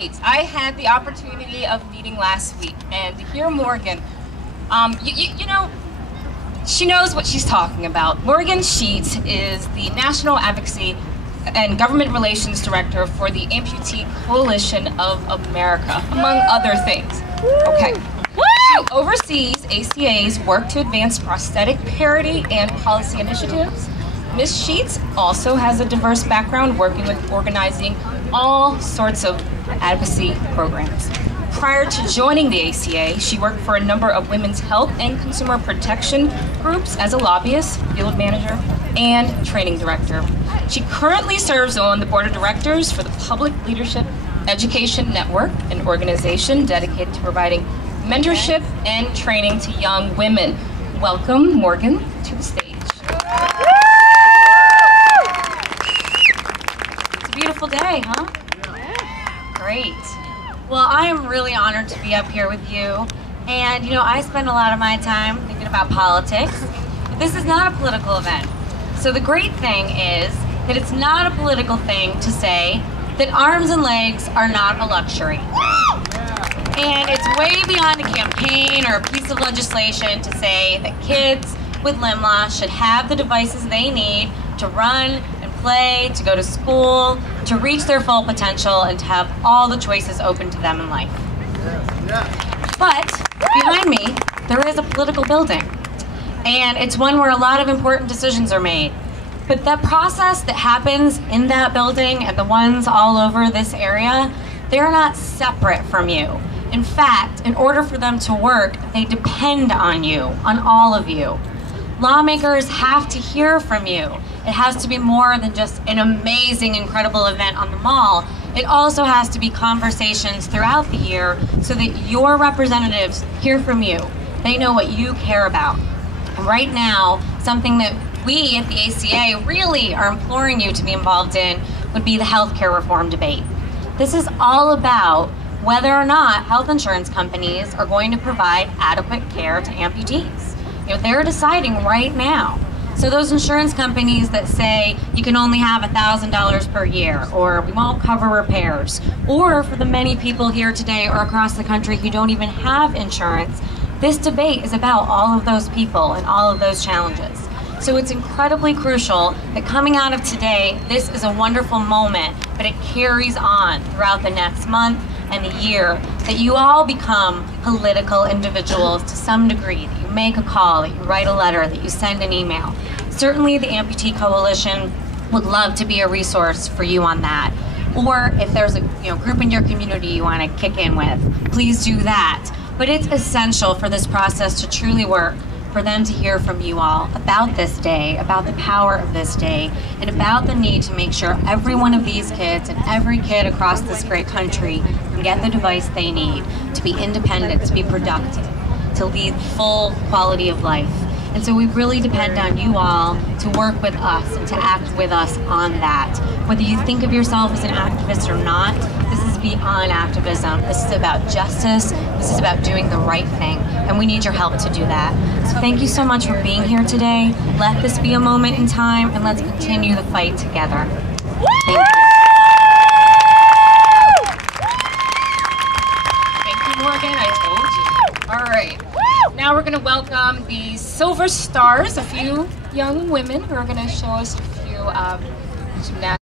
I had the opportunity of meeting last week, and to hear Morgan, you know, she knows what she's talking about. Morgan Sheets is the National Advocacy and Government Relations Director for the Amputee Coalition of America, among other things. Okay. She oversees ACA's work to advance prosthetic parity and policy initiatives. Ms. Sheets also has a diverse background working with organizing all sorts of advocacy programs. Prior to joining the ACA, she worked for a number of women's health and consumer protection groups as a lobbyist, field manager, and training director. She currently serves on the board of directors for the Public Leadership Education Network, an organization dedicated to providing mentorship and training to young women. Welcome, Morgan, to the stage. It's a beautiful day, huh? Great. Well, I am really honored to be up here with you. And, you know, I spend a lot of my time thinking about politics. But this is not a political event. So the great thing is that it's not a political thing to say that arms and legs are not a luxury. And it's way beyond a campaign or a piece of legislation to say that kids with limb loss should have the devices they need to run and play, to go to school, to reach their full potential, and to have all the choices open to them in life. But behind me, there is a political building. And it's one where a lot of important decisions are made. But the process that happens in that building and the ones all over this area, they're not separate from you. In fact, in order for them to work, they depend on you, on all of you. Lawmakers have to hear from you. It has to be more than just an amazing, incredible event on the mall. It also has to be conversations throughout the year so that your representatives hear from you. They know what you care about. And right now, something that we at the ACA really are imploring you to be involved in would be the healthcare reform debate. This is all about whether or not health insurance companies are going to provide adequate care to amputees. You know, they're deciding right now. So those insurance companies that say you can only have $1,000 per year, or we won't cover repairs, or for the many people here today or across the country who don't even have insurance, this debate is about all of those people and all of those challenges. So it's incredibly crucial that coming out of today, this is a wonderful moment, but it carries on throughout the next month and the year, that you all become political individuals to some degree, that you make a call, that you write a letter, that you send an email. Certainly the Amputee Coalition would love to be a resource for you on that. Or if there's a group in your community you want to kick in with, please do that. But it's essential for this process to truly work, for them to hear from you all about this day, about the power of this day, and about the need to make sure every one of these kids and every kid across this great country can get the device they need to be independent, to be productive, to lead full quality of life. And so we really depend on you all to work with us and to act with us on that. Whether you think of yourself as an activist or not, this is beyond activism. This is about justice. This is about doing the right thing. And we need your help to do that. So thank you so much for being here today. Let this be a moment in time, and let's continue the fight together. Thank you. Thank you, Morgan. I told you. All right. Now we're going to welcome the Silver Stars, a few young women who are going to show us a few gymnastics.